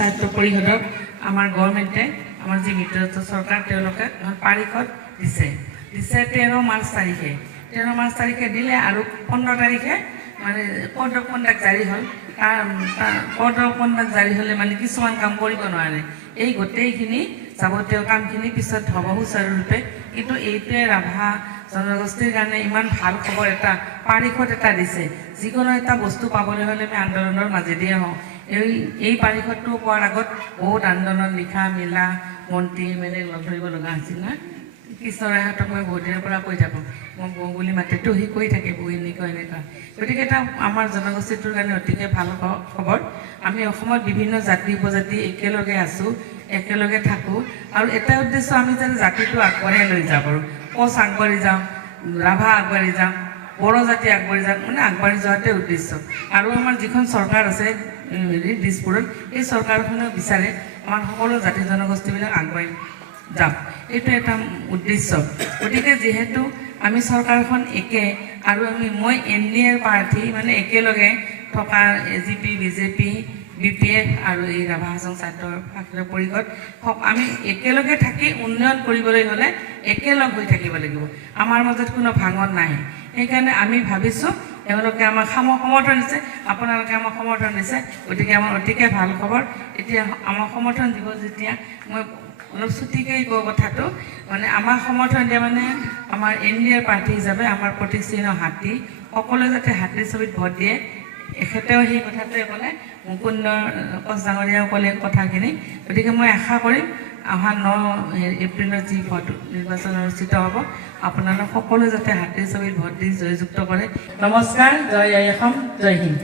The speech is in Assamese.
সাহিত্য পৰিষদক আমাৰ গভৰ্ণমেণ্টে আমাৰ যি মিত্ৰজোঁট চৰকাৰ তেওঁলোকে পাৰিষদ দিছে 13 মাৰ্চ তাৰিখে 13 মাৰ্চ তাৰিখে দিলে আৰু 15 তাৰিখে মানে কোড অফ কণ্ডাক্ট জাৰি হ'ল কোড অফ কণ্ডাক্ট জাৰি হ'লে মানে কিছুমান কাম কৰিব নোৱাৰে এই গোটেইখিনি যাৱতীয় কামখিনি পিছত হ'ব সুচাৰুৰূপে কিন্তু এইটোৱে ৰাভা জনগোষ্ঠীৰ কাৰণে ইমান ভাল খবৰ এটা পাৰিষদ এটা দিছে যিকোনো এটা বস্তু পাবলৈ হ'লে আমি আন্দোলনৰ মাজেদিয়ে হওঁ এই পাৰিষদটো পোৱাৰ আগত বহুত আন্দোলন লিখা মেলা মন্ত্ৰী এমেলে লগ ধৰিব লগা হৈছিল না কৃষ্ণৰায়হঁতক মই বহুত দিনৰ পৰা কৈ থাকোঁ মই বৌ বুলি মাতিতো সি কৈ থাকে বৌ এনেকুৱা গতিকে এটা আমাৰ জনগোষ্ঠীটোৰ কাৰণে অতিকে ভাল খবৰ আমি অসমত বিভিন্ন জাতি উপজাতি একেলগে আছোঁ একেলগে থাকোঁ আৰু এটা উদ্দেশ্য আমি যেন জাতিটো আগবঢ়াই লৈ যাব পাৰোঁ কোচ আগবাঢ়ি যাওঁ ৰাভা আগবাঢ়ি যাওঁ বড়ো জাতি আগবাঢ়ি যাওঁ মানে আগবাঢ়ি যোৱাতে উদ্দেশ্য আৰু আমাৰ যিখন চৰকাৰ আছে দিছপুৰত এই চৰকাৰখনেও বিচাৰে আমাৰ সকলো জাতি জনগোষ্ঠীবিলাক আগবাঢ়ি যাওক এইটো এটা উদ্দেশ্য গতিকে যিহেতু আমি চৰকাৰখন একে আৰু মই NDAৰ প্ৰাৰ্থী মানে একেলগে থকা AGP BJP BPF আৰু এই ৰাভা হাজং সাহিত্য পৰিষদ আমি একেলগে থাকি উন্নয়ন কৰিবলৈ হ'লে একেলগ হৈ থাকিব লাগিব আমাৰ মাজত কোনো ভাঙন নাই সেইকাৰণে আমি ভাবিছোঁ এওঁলোকে আমাক সমৰ্থন দিছে আপোনালোকে আমাক সমৰ্থন দিছে গতিকে আমাৰ অতিকে ভাল খবৰ এতিয়া আমাক সমৰ্থন দিব যেতিয়া মই অলপ ছুটিকৈ কওঁ কথাটো মানে আমাক সমৰ্থন দিয়া মানে আমাৰ NDAৰ প্ৰাৰ্থী হিচাপে আমাৰ প্ৰতীক চিহ্ন হাতী সকলোৱে যাতে হাতীৰ ছবিত ভোট দিয়ে এখেতেও সেই কথাটোৱে ক'লে মুকুন্দ কোচ ডাঙৰীয়াও ক'লে কথাখিনি গতিকে মই আশা কৰিম অহা 9 এপ্ৰিলত যি ভোট নিৰ্বাচন অনুষ্ঠিত হ'ব আপোনালোক সকলোৱে যাতে হাতীৰ ছবিত ভোট দি জয়যুক্ত কৰে নমস্কাৰ জয় আই অসম জয় হিন্দ